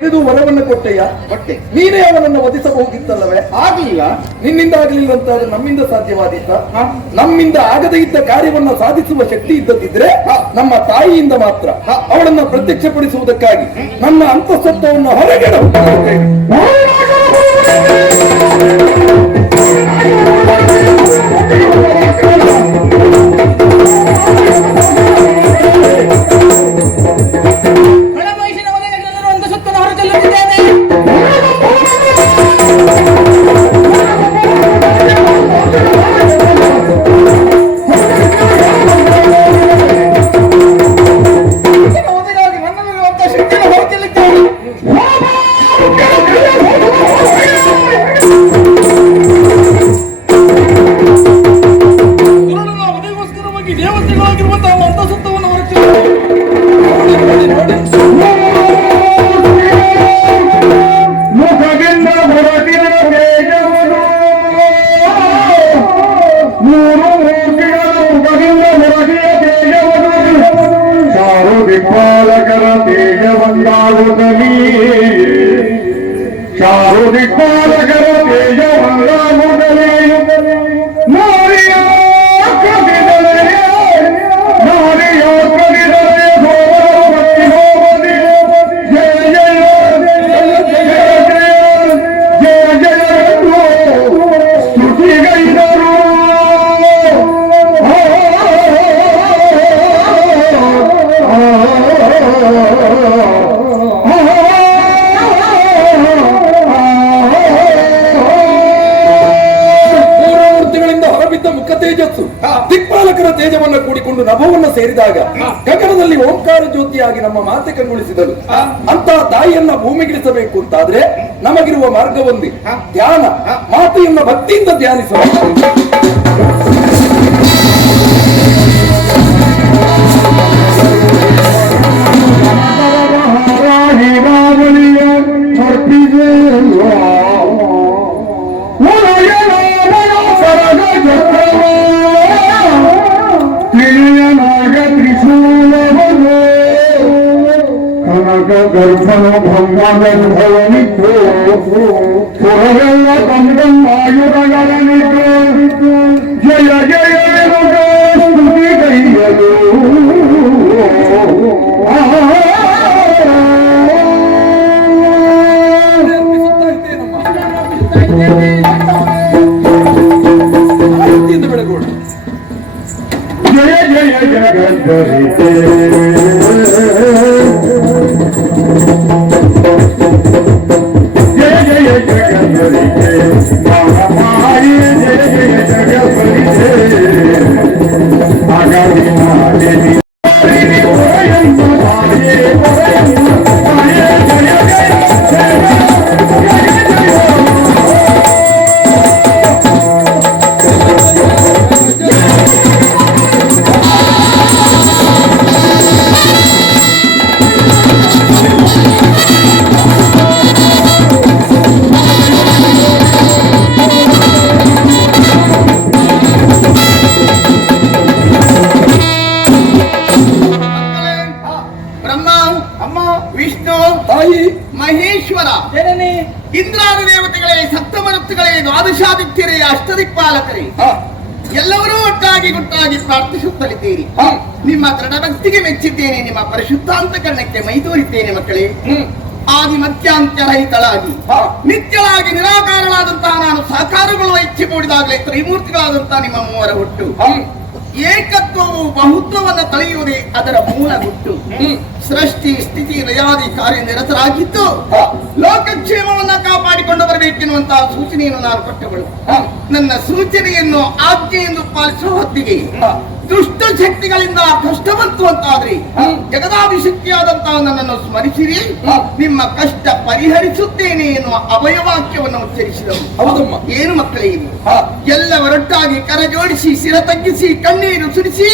ಇದು ವರವನ್ನು ಕೊಟ್ಟೆಯ ಕೊಟ್ಟೆ. ನೀನೇ ಅವನನ್ನು ವಧಿಸಬಹುದಿತ್ತಲ್ಲವೇ? ಆಗಲಿಲ್ಲ. ನಿನ್ನಿಂದ ಆಗಲಿಲ್ಲ ಅಂತ ಅದು ನಮ್ಮಿಂದ ಸಾಧ್ಯವಾದೀತ? ನಮ್ಮಿಂದ ಆಗದೇ ಇದ್ದ ಕಾರ್ಯವನ್ನ ಸಾಧಿಸುವ ಶಕ್ತಿ ಇದ್ದದಿದ್ರೆ ನಮ್ಮ ತಾಯಿಯಿಂದ ಮಾತ್ರ. ಅವಳನ್ನ ಪ್ರತ್ಯಕ್ಷಪಡಿಸುವುದಕ್ಕಾಗಿ ನನ್ನ ಅಂತಃಸತ್ವವನ್ನು ಹೊರಗೆಡ ದಿಕ್ಪಾಲಕರ ತೇಜವನ್ನು ಕೂಡಿಕೊಂಡು ನಭವನ್ನು ಸೇರಿದಾಗ ಗಗನದಲ್ಲಿ ಓಂಕಾರ ಜ್ಯೋತಿಯಾಗಿ ನಮ್ಮ ಮಾತೆ ಕಂಗೊಳಿಸಿದಳು. ಅಂತ ತಾಯಿಯನ್ನ ಭೂಮಿಗಿಳಿಸಬೇಕು ಅಂತಾದ್ರೆ ನಮಗಿರುವ ಮಾರ್ಗವೊಂದೇ ಧ್ಯಾನ. ಮಾತೆಯನ್ನ ಭಕ್ತಿಯಿಂದ ಧ್ಯಾನಿಸಬೇಕು. ಗರ್ಭನು ಬ್ರಹ್ಮಗರ್ಭವನಿತ್ತು ಪುರವೆಲ್ಲ ತಂಗಮ್ಮಾಯುರಗರನಿತ್ತು ಜಯ ಜಯ ಸ್ತುತಿ ಕೈಯದು ಬೆಳಗೋಡು ಜಯ ಜಯ ಜಗದ್ಧರಿತೆ जय जय जगदम्बिके महामारी जय जय जगदम्बिके आगामी महादेवी ಮಹೇಶ್ವರ ಇಂದ್ರಾದಿ ದೇವತೆಗಳೇ, ಸಪ್ತಮರುತ್ತುಗಳೇ, ದ್ವಾದಶಾದಿತ್ಯರೇ, ಅಷ್ಟದಿಕ್ಪಾಲಕರೇ ಎಲ್ಲವರೂ ಒಟ್ಟಾಗಿ ಗುಟ್ಟಾಗಿ ಪ್ರಾರ್ಥಿಸುತ್ತಲಿದ್ದೀರಿ. ನಿಮ್ಮ ದೃಢಭಕ್ತಿಗೆ ಮೆಚ್ಚಿದ್ದೇನೆ. ನಿಮ್ಮ ಪರಿಶುದ್ಧಾಂತಕರಣಕ್ಕೆ ಮೈ ತೋರಿದ್ದೇನೆ ಮಕ್ಕಳೇ. ಆದಿ ಮತ್ಯಾಂತ್ಯರಹಿತಳಾಗಿ ನಿತ್ಯಳಾಗಿ ನಿರಾಕಾರಳಾದಂತಹ ನಾನು ಸಾಕಾರಗೊಳ್ಳುವ ಇಚ್ಛೆ ಮೂಡಿದಾಗಲೇ ತ್ರಿಮೂರ್ತಿಗಳಾದಂತಹ ನಿಮ್ಮ ಮೂವರ ಹುಟ್ಟು ಏಕತ್ವವು ಬಹುತ್ವವನ್ನು ತಳೆಯುವುದೇ ಅದರ ಮೂಲ ಗುಟ್ಟು. ಸೃಷ್ಟಿ ಸ್ಥಿತಿ ಲಯಾದಿ ಕಾರ್ಯನಿರತರಾಗಿದ್ದು ಲೋಕಕ್ಷೇಮವನ್ನ ಕಾಪಾಡಿಕೊಂಡು ಬರಬೇಕೆನ್ನುವಂತಹ ಸೂಚನೆಯನ್ನು ನಾನು ಕೊಟ್ಟವಳು. ನನ್ನ ಸೂಚನೆಯನ್ನು ಆಜ್ಞೆ ಎಂದು ಪಾಲಿಸುವ ಹೊತ್ತಿಗೆ ದುಷ್ಟ ಶಕ್ತಿಗಳಿಂದ ಕಷ್ಟ ಬಂತು ಅಂತಾದ್ರೆ ಜಗದಾದಿಶಕ್ತಿಯಾದಂತಹ ನನ್ನನ್ನು ಸ್ಮರಿಸಿರಿ, ನಿಮ್ಮ ಕಷ್ಟ ಪರಿಹರಿಸುತ್ತೇನೆ ಎನ್ನುವ ಅಭಯವಾಕ್ಯವನ್ನು ಉಚ್ಚರಿಸಿದವು. ಏನು ಮಕ್ಕಳೇ ಇದು? ಎಲ್ಲವರೊಟ್ಟಾಗಿ ಕರ ಜೋಡಿಸಿ ಶಿರ ತಗ್ಗಿಸಿ ಕಣ್ಣೀರು ಸುರಿಸಿ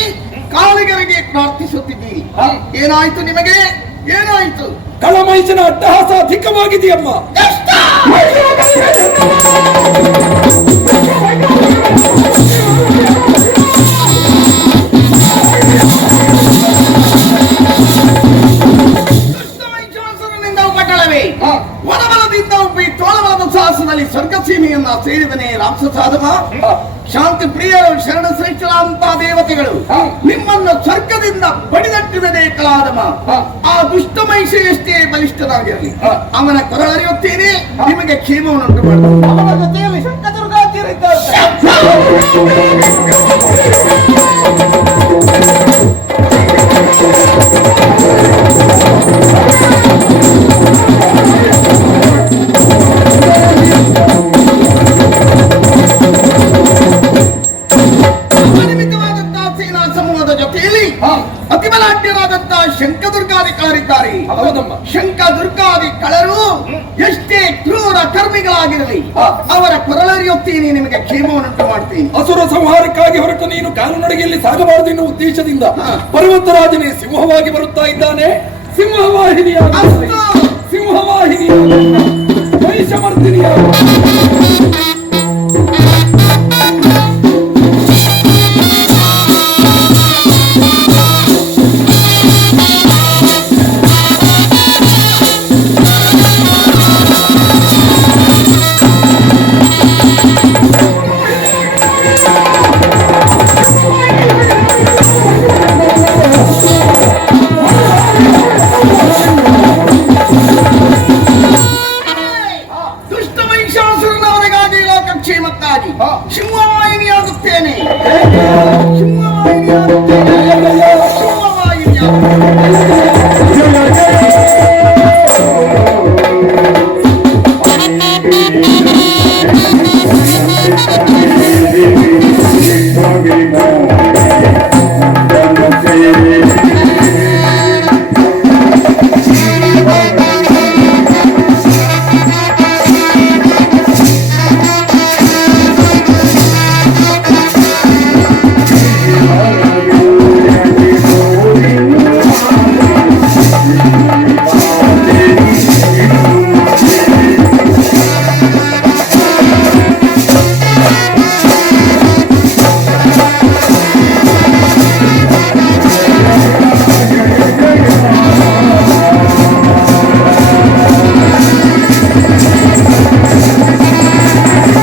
ಕಾಲಿಗೆರೆಗೆ ಪ್ರಾರ್ಥಿಸುತ್ತಿದ್ದೀರಿ. ಏನಾಯ್ತು ನಿಮಗೆ? ಏನಾಯ್ತು? ಕಳಮೈಸನ ಅಟ್ಟಹಾಸ ಅಧಿಕವಾಗಿದೆಯಮ್ಮ. ಪಟ್ಟಣವೇ ವನಬಲದಿಂದ ಒಬ್ಬಿ ತೋಳಬಲದ ಸಾಹಸದಲ್ಲಿ ಸ್ವರ್ಗ ಸೀಮೆಯನ್ನ ಸೇರಿದನೇ ರಾಕ್ಷಸಾಧವ. ಶಾಂತಿ ಪ್ರಿಯರು ಶರಣ ಶ್ರೇಷ್ಠರಾದಂತಹ ದೇವತೆಗಳು ನಿಮ್ಮನ್ನು ಸ್ವರ್ಗದಿಂದ ಬಡಿದಟ್ಟಿದನೇ ಕಲಾದಮ. ಆ ದುಷ್ಟ ಮಹಿಷೆಯಷ್ಟೇ ಬಲಿಷ್ಠನಾಗಿರಲಿ, ಅವನ ಕೊರಳರಿಯುತ್ತೇನೆ, ನಿಮಗೆ ಕ್ಷೇಮವನ್ನುಂಟು ಮಾಡುತ್ತದೆ. ಅವನ ಜೊತೆಯಲ್ಲಿ ಶಂಕದುರ್ಗಾತಿಯರಿದ್ದಾರೆ. ಅಪರಿಮಿತವಾದಂತಹ ಸೇನಾ ಸಮೂಹದ ಜೊತೆಯಲ್ಲಿ ಅತಿಬಲಾಢ್ಯರಾದಂತಹ ಶಂಕದುರ್ಗಾಧಿಕಾರಿದ್ದಾರೆ. ಶಂಕದುರ್ಗಾದಿ ಕಳರು ಎಷ್ಟೇ ಕ್ರೂರ ಕರ್ಮಿಗಳಾಗಿರಲಿ, ಅವರ ಕೊರಳರಿಯುತ್ತೀನಿ, ನಿಮಗೆ ಕ್ಷೇಮವನ್ನುಂಟು ಮಾಡ್ತೀನಿ. ಅಸುರ ಸಂಹಾರಕ್ಕಾಗಿ ಹೊರಟ ನೀನು ಕಾಲುನಡಿಗೆಯಲ್ಲಿ ಸಾಗಬಾರದು ಎನ್ನುವ ಉದ್ದೇಶದಿಂದ ಪರ್ವತರಾಜನೇ ಸಿಂಹವಾಗಿ ಬರುತ್ತಾ ಇದ್ದಾನೆ. ಸಿಂಹವಾಹಿನಿಯ ಸಿಂಹವಾಹಿನಿಯ ಮಹಿಷಮರ್ದಿನಿಯ ಕ್ಷೇಮಕ್ಕಾಗಿ ಸಿಂಹವಾಹಿನಿಯಾಗುತ್ತೇನೆ. ಸಿಂಹವಾಹಿನಿಯಾಗುತ್ತೇನೆ. Oh,